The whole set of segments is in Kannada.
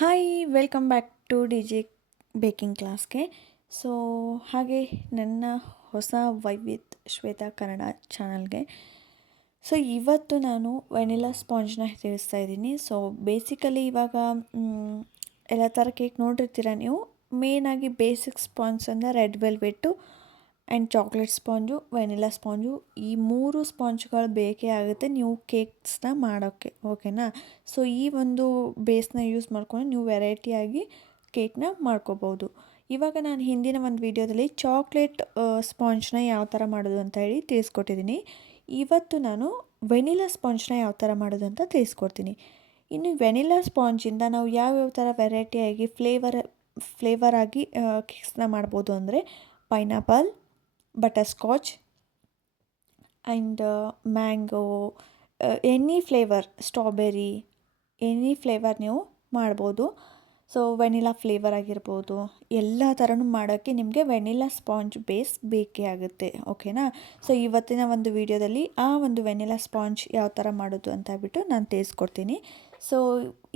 Hi welcome back to D J baking ಕ್ಲಾಸ್ಗೆ. ಸೊ ಹಾಗೆ ನನ್ನ ಹೊಸ ವೈಬ್ ವಿತ್ ಶ್ವೇತಾ ಕನ್ನಡ ಚಾನಲ್ಗೆ. ಸೊ ಇವತ್ತು ನಾನು ವೆನಿಲಾ ಸ್ಪಾಂಜ್ನ ತಿಳಿಸ್ತಾ ಇದ್ದೀನಿ. ಸೊ ಬೇಸಿಕಲಿ ಇವಾಗ ಎಲ್ಲ ಥರ ಕೇಕ್ ನೋಡಿರ್ತೀರ ನೀವು. ಮೇಯ್ನಾಗಿ ಬೇಸಿಕ್ ಸ್ಪಾಂಜ್ ಅಂದರೆ red velvet and chocolate sponge, vanilla sponge, ಈ ಮೂರು ಸ್ಪಾಂಜ್ಗಳು ಬೇಕೇ ಆಗುತ್ತೆ ನೀವು ಕೇಕ್ಸ್ನ ಮಾಡೋಕ್ಕೆ, ಓಕೆನಾ. ಸೊ ಈ ಒಂದು ಬೇಸ್ನ ಯೂಸ್ ಮಾಡ್ಕೊಂಡು ನೀವು ವೆರೈಟಿಯಾಗಿ ಕೇಕ್ನ ಮಾಡ್ಕೋಬೋದು. ಇವಾಗ ನಾನು ಹಿಂದಿನ ಒಂದು ವಿಡಿಯೋದಲ್ಲಿ ಚಾಕ್ಲೇಟ್ ಸ್ಪಾಂಜ್ನ ಯಾವ ಥರ ಮಾಡೋದು ಅಂತ ಹೇಳಿ ತಿಳಿಸ್ಕೊಟ್ಟಿದ್ದೀನಿ. ಇವತ್ತು ನಾನು ವೆನಿಲಾ ಸ್ಪಾಂಜ್ನ ಯಾವ ಥರ ಮಾಡೋದು ಅಂತ ತಿಳಿಸ್ಕೊಡ್ತೀನಿ. ಇನ್ನು ವೆನಿಲಾ ಸ್ಪಾಂಜಿಂದ ನಾವು ಯಾವ್ಯಾವ ಥರ ವೆರೈಟಿಯಾಗಿ ಫ್ಲೇವರ್ ಆಗಿ ಕೇಕ್ಸ್ನ ಮಾಡ್ಬೋದು ಅಂದರೆ pineapple, butterscotch and mango, any flavour, strawberry, any flavour ನೀವು ಮಾಡ್ಬೋದು. ಸೊ ವೆನಿಲಾ ಫ್ಲೇವರ್ ಆಗಿರ್ಬೋದು, ಎಲ್ಲ ಥರನೂ ಮಾಡೋಕ್ಕೆ ನಿಮಗೆ ವೆನಿಲಾ ಸ್ಪಾಂಜ್ ಬೇಸ್ ಬೇಕೇ ಆಗುತ್ತೆ, ಓಕೆನಾ. ಸೊ ಇವತ್ತಿನ ಒಂದು ವಿಡಿಯೋದಲ್ಲಿ ಆ ಒಂದು ವೆನಿಲಾ ಸ್ಪಾಂಜ್ ಯಾವ ಥರ ಮಾಡೋದು ಅಂತ ಹೇಳ್ಬಿಟ್ಟು ನಾನು ತಿಳಿಸ್ಕೊಡ್ತೀನಿ. ಸೊ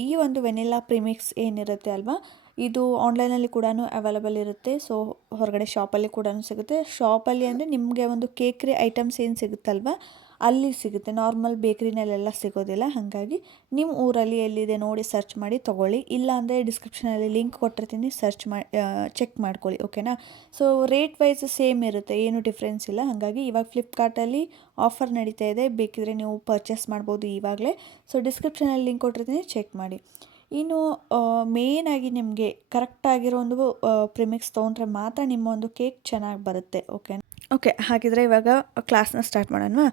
ಈ ಒಂದು ವೆನಿಲಾ ಪ್ರಿಮಿಕ್ಸ್ ಏನಿರುತ್ತೆ ಅಲ್ವಾ, ಇದು ಆನ್ಲೈನಲ್ಲಿ ಕೂಡ ಅವೈಲಬಲ್ ಇರುತ್ತೆ. ಸೊ ಹೊರಗಡೆ ಶಾಪಲ್ಲಿ ಕೂಡ ಸಿಗುತ್ತೆ. ಶಾಪಲ್ಲಿ ಅಂದರೆ ನಿಮಗೆ ಒಂದು ಕೇಕ್ರಿ ಐಟಮ್ಸ್ ಏನು ಸಿಗುತ್ತಲ್ವ ಅಲ್ಲಿ ಸಿಗುತ್ತೆ, ನಾರ್ಮಲ್ ಬೇಕ್ರಿನಲ್ಲೆಲ್ಲ ಸಿಗೋದಿಲ್ಲ. ಹಾಗಾಗಿ ನಿಮ್ಮ ಊರಲ್ಲಿ ಎಲ್ಲಿದೆ ನೋಡಿ ಸರ್ಚ್ ಮಾಡಿ ತೊಗೊಳ್ಳಿ. ಇಲ್ಲ ಅಂದರೆ ಡಿಸ್ಕ್ರಿಪ್ಷನಲ್ಲಿ ಲಿಂಕ್ ಕೊಟ್ಟಿರ್ತೀನಿ, ಸರ್ಚ್ ಮಾಡಿ ಚೆಕ್ ಮಾಡ್ಕೊಳ್ಳಿ, ಓಕೆನಾ. ಸೊ ರೇಟ್ ವೈಸ್ ಸೇಮ್ ಇರುತ್ತೆ, ಏನು ಡಿಫ್ರೆನ್ಸ್ ಇಲ್ಲ. ಹಾಗಾಗಿ ಇವಾಗ ಫ್ಲಿಪ್ಕಾರ್ಟಲ್ಲಿ ಆಫರ್ ನಡೀತಾ ಇದೆ, ಬೇಕಿದ್ರೆ ನೀವು ಪರ್ಚೇಸ್ ಮಾಡ್ಬೋದು ಇವಾಗಲೇ. ಸೊ ಡಿಸ್ಕ್ರಿಪ್ಷನಲ್ಲಿ ಲಿಂಕ್ ಕೊಟ್ಟಿರ್ತೀನಿ, ಚೆಕ್ ಮಾಡಿ. ಇನ್ನು ಮೇಯ್ನಾಗಿ ನಿಮಗೆ ಕರೆಕ್ಟಾಗಿರೋ ಒಂದು ಪ್ರಿಮಿಕ್ಸ್ ತೊಗೊಂಡ್ರೆ ಮಾತ್ರ ನಿಮ್ಮ ಒಂದು ಕೇಕ್ ಚೆನ್ನಾಗಿ ಬರುತ್ತೆ, ಓಕೆ. ಹಾಗಿದ್ರೆ ಇವಾಗ ಕ್ಲಾಸ್ನ ಸ್ಟಾರ್ಟ್ ಮಾಡೋಣವಾ.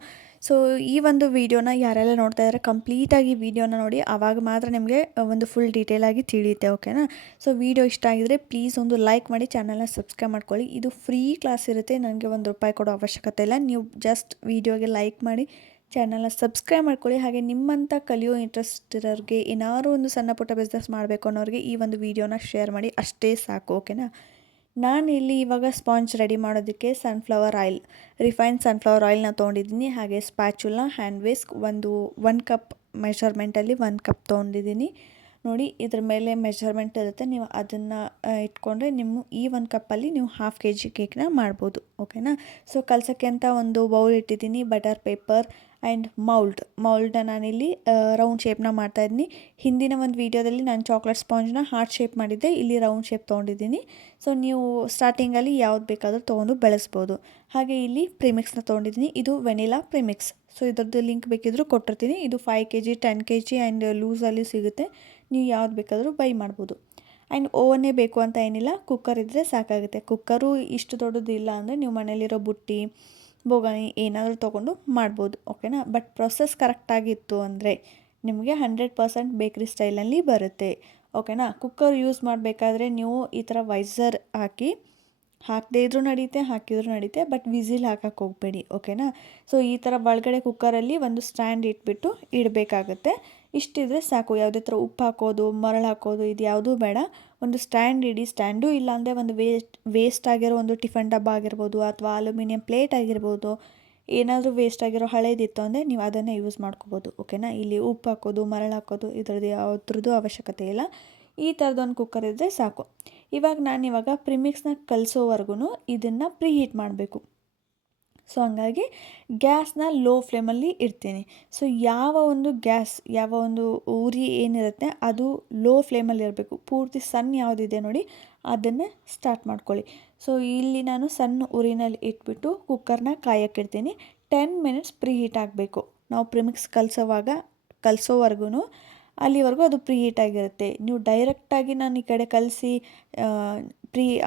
ಸೊ ಈ ಒಂದು ವಿಡಿಯೋನ ಯಾರೆಲ್ಲ ನೋಡ್ತಾ ಇದ್ದಾರೆ ಕಂಪ್ಲೀಟಾಗಿ ವಿಡಿಯೋನ ನೋಡಿ, ಆವಾಗ ಮಾತ್ರ ನಿಮಗೆ ಒಂದು ಫುಲ್ ಡೀಟೇಲಾಗಿ ತಿಳಿಯುತ್ತೆ, ಓಕೆನಾ. ಸೊ ವಿಡಿಯೋ ಇಷ್ಟ ಆಗಿದರೆ ಪ್ಲೀಸ್ ಒಂದು ಲೈಕ್ ಮಾಡಿ, ಚಾನಲ್ನ ಸಬ್ಸ್ಕ್ರೈಬ್ ಮಾಡ್ಕೊಳ್ಳಿ. ಇದು ಫ್ರೀ ಕ್ಲಾಸ್ ಇರುತ್ತೆ, ನನಗೆ ₹1 ಕೊಡೋ ಅವಶ್ಯಕತೆ ಇಲ್ಲ. ನೀವು ಜಸ್ಟ್ ವಿಡಿಯೋಗೆ ಲೈಕ್ ಮಾಡಿ, ಚಾನಲ್ನ ಸಬ್ಸ್ಕ್ರೈಬ್ ಮಾಡ್ಕೊಳ್ಳಿ. ಹಾಗೆ ನಿಮ್ಮಂಥ ಕಲಿಯೋ ಇಂಟ್ರೆಸ್ಟ್ ಇರೋರಿಗೆ, ಏನಾದರೂ ಒಂದು ಸಣ್ಣ ಪುಟ್ಟ ಬಿಸ್ನೆಸ್ ಮಾಡಬೇಕು ಅನ್ನೋರಿಗೆ ಈ ಒಂದು ವಿಡಿಯೋನ ಶೇರ್ ಮಾಡಿ, ಅಷ್ಟೇ ಸಾಕು, ಓಕೆನಾ. ನಾನು ಇಲ್ಲಿ ಇವಾಗ ಸ್ಪಾಂಜ್ ರೆಡಿ ಮಾಡೋದಕ್ಕೆ ರಿಫೈನ್ಡ್ ಸನ್ಫ್ಲವರ್ ಆಯಿಲ್ನ ತೊಗೊಂಡಿದ್ದೀನಿ. ಹಾಗೆ spatula, hand whisk, one cup ಮೆಷರ್ಮೆಂಟಲ್ಲಿ 1 ಕಪ್ ತೊಗೊಂಡಿದ್ದೀನಿ. ನೋಡಿ, ಇದ್ರ ಮೇಲೆ ಮೆಷರ್ಮೆಂಟ್ ಇರುತ್ತೆ, ನೀವು ಅದನ್ನು ಇಟ್ಕೊಂಡ್ರೆ ಈ 1 ಕಪ್ಪಲ್ಲಿ ನೀವು ½ kg ಕೇಕ್ನ ಮಾಡ್ಬೋದು, ಓಕೆನಾ. ಸೊ ಕಲಸೋಕ್ಕೆ ಅಂತ ಒಂದು ಬೌಲ್ ಇಟ್ಟಿದ್ದೀನಿ, ಬಟರ್ ಪೇಪರ್ ಆ್ಯಂಡ್ ಮೌಲ್ಡ್ನ ನಾನಿಲ್ಲಿ ರೌಂಡ್ ಶೇಪ್ನ ಮಾಡ್ತಾಯಿದ್ದೀನಿ. ಹಿಂದಿನ ಒಂದು ವೀಡಿಯೋದಲ್ಲಿ ನಾನು ಚಾಕ್ಲೇಟ್ ಸ್ಪಾಂಜ್ನ ಹಾರ್ಟ್ ಶೇಪ್ ಮಾಡಿದ್ದೆ, ಇಲ್ಲಿ ರೌಂಡ್ ಶೇಪ್ ತೊಗೊಂಡಿದ್ದೀನಿ. ಸೊ ನೀವು ಸ್ಟಾರ್ಟಿಂಗಲ್ಲಿ ಯಾವ್ದು ಬೇಕಾದರೂ ತೊಗೊಂಡು ಬೆಳೆಸ್ಬೋದು. ಹಾಗೆ ಇಲ್ಲಿ ಪ್ರಿಮಿಕ್ಸ್ನ ತೊಗೊಂಡಿದ್ದೀನಿ, ಇದು ವೆನಿಲಾ ಪ್ರಿಮಿಕ್ಸ್. ಸೊ ಇದ್ರದ್ದು ಲಿಂಕ್ ಬೇಕಿದ್ದರೂ ಕೊಟ್ಟಿರ್ತೀನಿ. ಇದು 5 kg, 10 kg ಆ್ಯಂಡ್ ಲೂಸಲ್ಲಿ ಸಿಗುತ್ತೆ, ನೀವು ಯಾವ್ದು ಬೇಕಾದರೂ ಬೈ ಮಾಡ್ಬೋದು. ಆ್ಯಂಡ್ ಓವನ್ನೇ ಬೇಕು ಅಂತ ಏನಿಲ್ಲ, ಕುಕ್ಕರ್ ಇದ್ದರೆ ಸಾಕಾಗುತ್ತೆ. ಕುಕ್ಕರು ಇಷ್ಟು ದೊಡ್ಡದು ಇಲ್ಲ ಅಂದರೆ ನೀವು ಮನೇಲಿರೋ ಬುಟ್ಟಿ, ಬೋಗಾಣಿ ಏನಾದರೂ ತೊಗೊಂಡು ಮಾಡ್ಬೋದು, ಓಕೆನಾ. ಬಟ್ ಪ್ರೊಸೆಸ್ ಕರೆಕ್ಟಾಗಿತ್ತು ಅಂದರೆ ನಿಮಗೆ 100% ಬೇಕ್ರಿ ಸ್ಟೈಲಲ್ಲಿ ಬರುತ್ತೆ, ಓಕೆನಾ. ಕುಕ್ಕರ್ ಯೂಸ್ ಮಾಡಬೇಕಾದ್ರೆ ನೀವು ಈ ಥರ ವೈಸರ್ ಹಾಕದೇ ಇದ್ರೂ ನಡೆಯುತ್ತೆ, ಹಾಕಿದ್ರೂ ನಡೆಯುತ್ತೆ, ಬಟ್ ವಿಸಿಲ್ ಹಾಕಕ್ಕೆ ಹೋಗಬೇಡಿ, ಓಕೆನಾ. ಸೊ ಈ ಥರ ಒಳಗಡೆ ಕುಕ್ಕರಲ್ಲಿ ಒಂದು ಸ್ಟ್ಯಾಂಡ್ ಇಟ್ಬಿಟ್ಟು ಇಡಬೇಕಾಗುತ್ತೆ. ಇಷ್ಟಿದ್ರೆ ಸಾಕು. ಯಾವುದೇ ಥರ ಉಪ್ಪು ಹಾಕೋದು, ಮರಳು ಹಾಕೋದು ಇದು ಯಾವುದೂ ಬೇಡ. ಒಂದು ಸ್ಟ್ಯಾಂಡ್ ಇಡಿ. ಸ್ಟ್ಯಾಂಡು ಇಲ್ಲಾಂದರೆ ಒಂದು ವೇಸ್ಟ್ ಆಗಿರೋ ಒಂದು ಟಿಫನ್ ಡಬ್ಬ ಆಗಿರ್ಬೋದು, ಅಥವಾ ಅಲ್ಯೂಮಿನಿಯಂ ಪ್ಲೇಟ್ ಆಗಿರ್ಬೋದು, ಏನಾದರೂ ವೇಸ್ಟ್ ಆಗಿರೋ ಹಳೇದಿತ್ತು ಅಂದರೆ ನೀವು ಅದನ್ನೇ ಯೂಸ್ ಮಾಡ್ಕೋಬೋದು, ಓಕೆನಾ. ಇಲ್ಲಿ ಉಪ್ಪು ಹಾಕೋದು, ಮರಳು ಹಾಕೋದು ಇದರದ್ದು ಯಾವುದ್ರದ್ದು ಅವಶ್ಯಕತೆ ಇಲ್ಲ. ಈ ಥರದೊಂದು ಕುಕ್ಕರ್ ಇದ್ದರೆ ಸಾಕು. ನಾನಿವಾಗ ಪ್ರಿಮಿಕ್ಸ್ನ ಕಲಿಸೋವರೆಗೂ ಇದನ್ನು ಪ್ರೀಹೀಟ್ ಮಾಡಬೇಕು. ಸೊ ಹಂಗಾಗಿ ಗ್ಯಾಸ್ನ ಲೋ ಫ್ಲೇಮಲ್ಲಿ ಇಡ್ತೀನಿ. ಸೊ ಯಾವ ಒಂದು ಉರಿ ಏನಿರುತ್ತೆ ಅದು ಲೋ ಫ್ಲೇಮಲ್ಲಿ ಇರಬೇಕು. ಪೂರ್ತಿ ಸಣ್ಣ ಯಾವುದಿದೆ ನೋಡಿ ಅದನ್ನು ಸ್ಟಾರ್ಟ್ ಮಾಡ್ಕೊಳ್ಳಿ. ಸೊ ಇಲ್ಲಿ ನಾನು ಸಣ್ಣ ಉರಿನಲ್ಲಿ ಇಟ್ಬಿಟ್ಟು ಕುಕ್ಕರ್ನ ಕಾಯಕ್ಕಿಡ್ತೀನಿ. 10 ಮಿನಿಟ್ಸ್ ಪ್ರೀಹೀಟ್ ಆಗಬೇಕು. ನಾವು ಪ್ರಿಮಿಕ್ಸ್ ಕಲಿಸೋವರೆಗೂ ಅಲ್ಲಿವರೆಗೂ ಅದು ಪ್ರೀಹೀಟ್ ಆಗಿರುತ್ತೆ. ನೀವು ಡೈರೆಕ್ಟಾಗಿ ನಾನು ಈ ಕಡೆ ಕಲಸಿ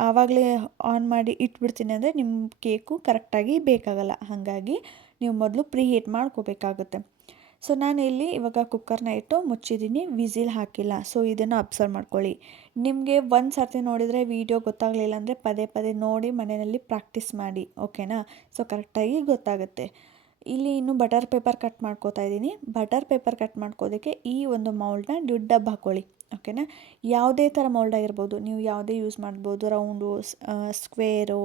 ಆವಾಗಲೇ ಆನ್ ಮಾಡಿ ಇಟ್ಬಿಡ್ತೀನಿ ಅಂದರೆ ನಿಮ್ಮ ಕೇಕು ಕರೆಕ್ಟಾಗಿ ಬೇಕಾಗಲ್ಲ. ಹಾಗಾಗಿ ನೀವು ಮೊದಲು ಪ್ರೀಹೀಟ್ ಮಾಡ್ಕೋಬೇಕಾಗುತ್ತೆ. ಸೊ ನಾನು ಇಲ್ಲಿ ಇವಾಗ ಕುಕ್ಕರ್ನ ಇಟ್ಟು ಮುಚ್ಚಿದ್ದೀನಿ, ವಿಸಿಲ್ ಹಾಕಿಲ್ಲ. ಸೊ ಇದನ್ನು ಅಬ್ಸರ್ವ್ ಮಾಡ್ಕೊಳ್ಳಿ. ನಿಮಗೆ ಒಂದು ಸರ್ತಿ ನೋಡಿದರೆ ವಿಡಿಯೋ ಗೊತ್ತಾಗಲಿಲ್ಲ ಅಂದರೆ ಪದೇ ನೋಡಿ ಮನೆಯಲ್ಲಿ ಪ್ರಾಕ್ಟೀಸ್ ಮಾಡಿ, ಓಕೆನಾ. ಸೊ ಕರೆಕ್ಟಾಗಿ ಗೊತ್ತಾಗುತ್ತೆ. ಇಲ್ಲಿ ಇನ್ನು ಬಟರ್ ಪೇಪರ್ ಕಟ್ ಮಾಡ್ಕೋತಾ ಇದ್ದೀನಿ. ಬಟರ್ ಪೇಪರ್ ಕಟ್ ಮಾಡ್ಕೋದಕ್ಕೆ ಈ ಒಂದು ಮೌಲ್ಡ್ನ ಡಬ್ಬ ಹಾಕ್ಕೊಳ್ಳಿ, ಓಕೆನಾ. ಯಾವುದೇ ಥರ ಮೌಲ್ಡ್ ಆಗಿರ್ಬೋದು, ನೀವು ಯಾವುದೇ ಯೂಸ್ ಮಾಡ್ಬೋದು. ರೌಂಡು, ಸ್ಕ್ವೇರು,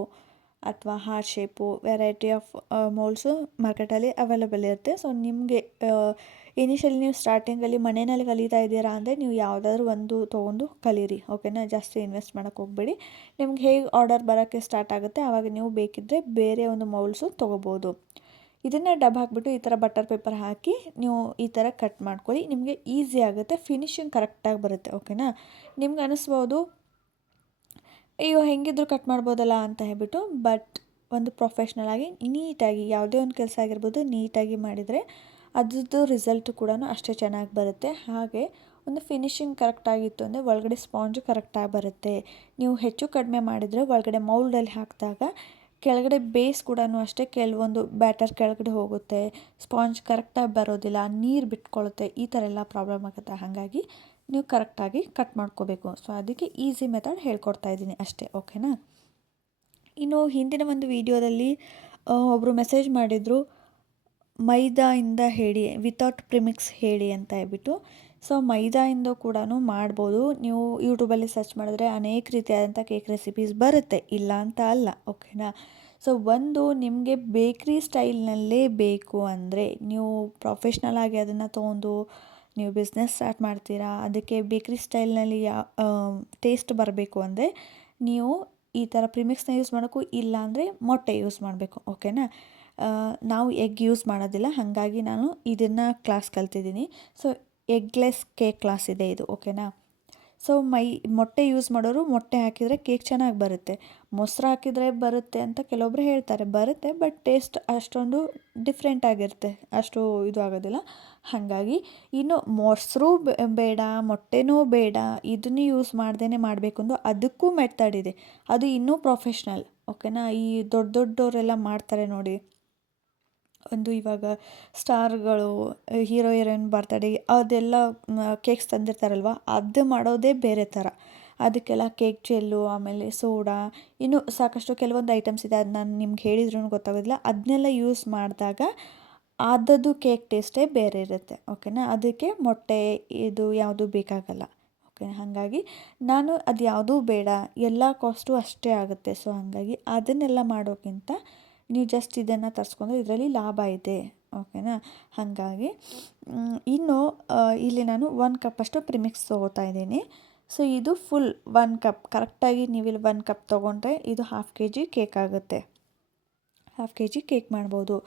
ಅಥವಾ ಹಾರ್ಟ್ ಶೇಪು ವೆರೈಟಿ ಆಫ್ ಮೋಲ್ಡ್ಸು ಮಾರ್ಕೆಟಲ್ಲಿ ಅವೈಲೇಬಲ್ ಇರುತ್ತೆ. ಸೊ ನಿಮಗೆ ಇನಿಷಿಯಲಿ ನೀವು ಸ್ಟಾರ್ಟಿಂಗಲ್ಲಿ ಮನೆಯಲ್ಲಿ ಕಲಿತಾ ಇದ್ದೀರಾ ಅಂದರೆ ನೀವು ಯಾವುದಾದ್ರೂ ಒಂದು ತೊಗೊಂಡು ಕಲೀರಿ, ಓಕೆನಾ. ಜಾಸ್ತಿ ಇನ್ವೆಸ್ಟ್ ಮಾಡೋಕ್ಕೆ ಹೋಗಬೇಡಿ. ನಿಮ್ಗೆ ಹೇಗೆ ಆರ್ಡರ್ ಬರೋಕ್ಕೆ ಸ್ಟಾರ್ಟ್ ಆಗುತ್ತೆ ಆವಾಗ ನೀವು ಬೇಕಿದ್ದರೆ ಬೇರೆ ಒಂದು ಮೌಲ್ಡ್ಸು ತೊಗೋಬೋದು. ಇದನ್ನೇ ಡಬ್ ಹಾಕಿಬಿಟ್ಟು ಈ ಥರ ಬಟರ್ ಪೇಪರ್ ಹಾಕಿ ನೀವು ಈ ಥರ ಕಟ್ ಮಾಡ್ಕೊಳ್ಳಿ. ನಿಮಗೆ ಈಸಿ ಆಗುತ್ತೆ, ಫಿನಿಶಿಂಗ್ ಕರೆಕ್ಟಾಗಿ ಬರುತ್ತೆ, ಓಕೆನಾ. ನಿಮ್ಗೆ ಅನ್ನಿಸ್ಬೋದು ಅಯ್ಯೋ ಹೆಂಗಿದ್ರು ಕಟ್ ಮಾಡ್ಬೋದಲ್ಲ ಅಂತ ಹೇಳ್ಬಿಟ್ಟು, ಬಟ್ ಒಂದು ಪ್ರೊಫೆಷ್ನಲ್ ಆಗಿ ನೀಟಾಗಿ ಯಾವುದೇ ಒಂದು ಕೆಲಸ ಆಗಿರ್ಬೋದು ನೀಟಾಗಿ ಮಾಡಿದರೆ ಅದ್ರದ್ದು ರಿಸಲ್ಟು ಕೂಡ ಅಷ್ಟೇ ಚೆನ್ನಾಗಿ ಬರುತ್ತೆ. ಹಾಗೆ ಒಂದು ಫಿನಿಶಿಂಗ್ ಕರೆಕ್ಟಾಗಿತ್ತು ಅಂದರೆ ಒಳಗಡೆ ಸ್ಪಾಂಜ್ ಕರೆಕ್ಟಾಗಿ ಬರುತ್ತೆ. ನೀವು ಹೆಚ್ಚು ಕಡಿಮೆ ಮಾಡಿದರೆ ಒಳಗಡೆ ಮೌಲ್ಡಲ್ಲಿ ಹಾಕಿದಾಗ ಕೆಳಗಡೆ ಬೇಸ್ ಕೂಡ ಅಷ್ಟೇ ಕೆಲವೊಂದು ಬ್ಯಾಟರ್ ಕೆಳಗಡೆ ಹೋಗುತ್ತೆ, ಸ್ಪಾಂಜ್ ಕರೆಕ್ಟಾಗಿ ಬರೋದಿಲ್ಲ, ನೀರು ಬಿಟ್ಕೊಳ್ಳುತ್ತೆ, ಈ ಥರ ಎಲ್ಲ ಪ್ರಾಬ್ಲಮ್ ಆಗುತ್ತೆ. ಹಾಗಾಗಿ ನೀವು ಕರೆಕ್ಟಾಗಿ ಕಟ್ ಮಾಡ್ಕೋಬೇಕು. ಸೊ ಅದಕ್ಕೆ ಈಸಿ ಮೆಥಡ್ ಹೇಳ್ಕೊಡ್ತಾ ಇದ್ದೀನಿ ಅಷ್ಟೇ, ಓಕೆನಾ. ಇನ್ನು ಹಿಂದಿನ ಒಂದು ವಿಡಿಯೋದಲ್ಲಿ ಒಬ್ಬರು ಮೆಸೇಜ್ ಮಾಡಿದರು, ಮೈದಾಯಿಂದ ಹೇಳಿ ವಿತೌಟ್ ಪ್ರಿಮಿಕ್ಸ್ ಹೇಳಿ ಅಂತ ಹೇಳ್ಬಿಟ್ಟು. ಸೊ ಮೈದಾಯಿಂದ ಕೂಡ ಮಾಡ್ಬೋದು. ನೀವು ಯೂಟ್ಯೂಬಲ್ಲಿ ಸರ್ಚ್ ಮಾಡಿದ್ರೆ ಅನೇಕ ರೀತಿಯಾದಂಥ ಕೇಕ್ ರೆಸಿಪೀಸ್ ಬರುತ್ತೆ, ಇಲ್ಲ ಅಂತ ಅಲ್ಲ, ಓಕೆನಾ. ಸೊ ಒಂದು ನಿಮಗೆ ಬೇಕ್ರಿ ಸ್ಟೈಲ್ನಲ್ಲೇ ಬೇಕು ಅಂದರೆ ನೀವು ಪ್ರೊಫೆಷ್ನಲ್ ಆಗಿ ಅದನ್ನು ತೊಗೊಂಡು ನೀವು ಬಿಸ್ನೆಸ್ ಸ್ಟಾರ್ಟ್ ಮಾಡ್ತೀರಾ, ಅದಕ್ಕೆ ಬೇಕ್ರಿ ಸ್ಟೈಲ್ನಲ್ಲಿ ಟೇಸ್ಟ್ ಬರಬೇಕು ಅಂದರೆ ನೀವು ಈ ಥರ ಪ್ರಿಮಿಕ್ಸ್ನ ಯೂಸ್ ಮಾಡೋಕ್ಕೂ, ಇಲ್ಲ ಅಂದರೆ ಮೊಟ್ಟೆ ಯೂಸ್ ಮಾಡಬೇಕು, ಓಕೆನಾ. ನಾವು ಎಗ್ ಯೂಸ್ ಮಾಡೋದಿಲ್ಲ, ಹಾಗಾಗಿ ನಾನು ಇದನ್ನು ಕ್ಲಾಸ್ ಕಲ್ತಿದ್ದೀನಿ. ಸೊ ಎಗ್ಲೆಸ್ ಕೇಕ್ ಕ್ಲಾಸ್ ಇದೆ ಇದು, ಓಕೆನಾ. ಸೊ ಮೊಟ್ಟೆ ಯೂಸ್ ಮಾಡೋರು ಮೊಟ್ಟೆ ಹಾಕಿದರೆ ಕೇಕ್ ಚೆನ್ನಾಗಿ ಬರುತ್ತೆ, ಮೊಸರು ಹಾಕಿದರೆ ಬರುತ್ತೆ ಅಂತ ಕೆಲವೊಬ್ರು ಹೇಳ್ತಾರೆ. ಬರುತ್ತೆ, ಬಟ್ ಟೇಸ್ಟ್ ಅಷ್ಟೊಂದು ಡಿಫ್ರೆಂಟ್ ಆಗಿರುತ್ತೆ, ಅಷ್ಟು ಇದು ಆಗೋದಿಲ್ಲ. ಹಾಗಾಗಿ ಇನ್ನು ಮೊಸರು ಬೇಡ, ಮೊಟ್ಟೆನೂ ಬೇಡ, ಇದನ್ನು ಯೂಸ್ ಮಾಡ್ದೇ ಮಾಡಬೇಕು ಅಂದು ಅದಕ್ಕೂ ಮೆಥಡ್ ಇದೆ, ಅದು ಇನ್ನೂ ಪ್ರೊಫೆಷ್ನಲ್, ಓಕೆನಾ. ಈ ದೊಡ್ಡ ದೊಡ್ಡವರೆಲ್ಲ ಮಾಡ್ತಾರೆ ನೋಡಿ, ಒಂದು ಇವಾಗ ಸ್ಟಾರ್ಗಳು, ಹೀರೋ ಹೀರೋಯಿನ್ ಬರ್ತಡೇ ಅದೆಲ್ಲ ಕೇಕ್ಸ್ ತಂದಿರ್ತಾರಲ್ವ, ಅದು ಮಾಡೋದೇ ಬೇರೆ ಥರ. ಅದಕ್ಕೆಲ್ಲ ಕೇಕ್ ಜೆಲ್ಲು, ಆಮೇಲೆ ಸೋಡಾ, ಇನ್ನೂ ಸಾಕಷ್ಟು ಕೆಲವೊಂದು ಐಟಮ್ಸ್ ಇದೆ, ಅದು ನಾನು ನಿಮ್ಗೆ ಹೇಳಿದ್ರೂ ಗೊತ್ತಾಗೋದಿಲ್ಲ. ಅದನ್ನೆಲ್ಲ ಯೂಸ್ ಮಾಡಿದಾಗ ಅದದ್ದು ಕೇಕ್ ಟೇಸ್ಟೇ ಬೇರೆ ಇರುತ್ತೆ, ಓಕೆನಾ. ಅದಕ್ಕೆ ಮೊಟ್ಟೆ ಇದು ಯಾವುದೂ ಬೇಕಾಗಲ್ಲ, ಓಕೆ. ಹಾಗಾಗಿ ನಾನು ಅದು ಯಾವುದೂ ಬೇಡ, ಎಲ್ಲ ಕಾಸ್ಟು ಅಷ್ಟೇ ಆಗುತ್ತೆ. ಸೊ ಹಾಗಾಗಿ ಅದನ್ನೆಲ್ಲ ಮಾಡೋಕ್ಕಿಂತ ನೀವು ಜಸ್ಟ್ ಇದನ್ನು ತರಿಸ್ಕೊಂಡ್ರೆ ಇದರಲ್ಲಿ ಲಾಭ ಇದೆ, ಓಕೆನಾ. ಹಾಗಾಗಿ ಇನ್ನು ಇಲ್ಲಿ ನಾನು 1 ಕಪ್ಪಷ್ಟು ಪ್ರಿಮಿಕ್ಸ್ ತೊಗೋತಾ ಇದ್ದೀನಿ. ಸೊ ಇದು ಫುಲ್ 1 ಕಪ್ ಕರೆಕ್ಟಾಗಿ ನೀವಿಲ್ಲಿ 1 ಕಪ್ ತೊಗೊಂಡ್ರೆ ಇದು 1/2 kg ಕೇಕ್ ಆಗುತ್ತೆ. 1/2 kg ಕೇಕ್ ಮಾಡ್ಬೋದು.